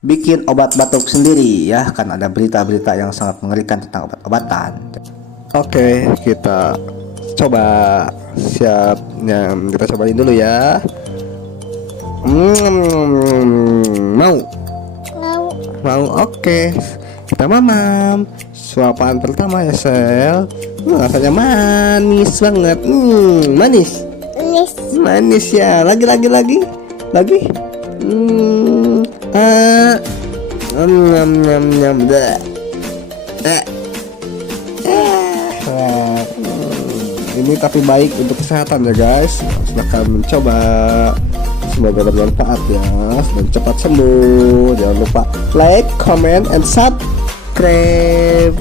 bikin obat batuk sendiri ya, kan ada berita-berita yang sangat mengerikan tentang obat-obatan. Oke, kita coba. Siap, kita cobain dulu ya. Mau mau Oke, kita mamam. Suapan pertama ya, Sel. Rasanya manis banget. Manis ya. Lagi. Ini tapi baik untuk kesehatan ya guys. Silahkan mencoba. Semoga bermanfaat ya, dan cepat sembuh. Jangan lupa like, comment, and subscribe.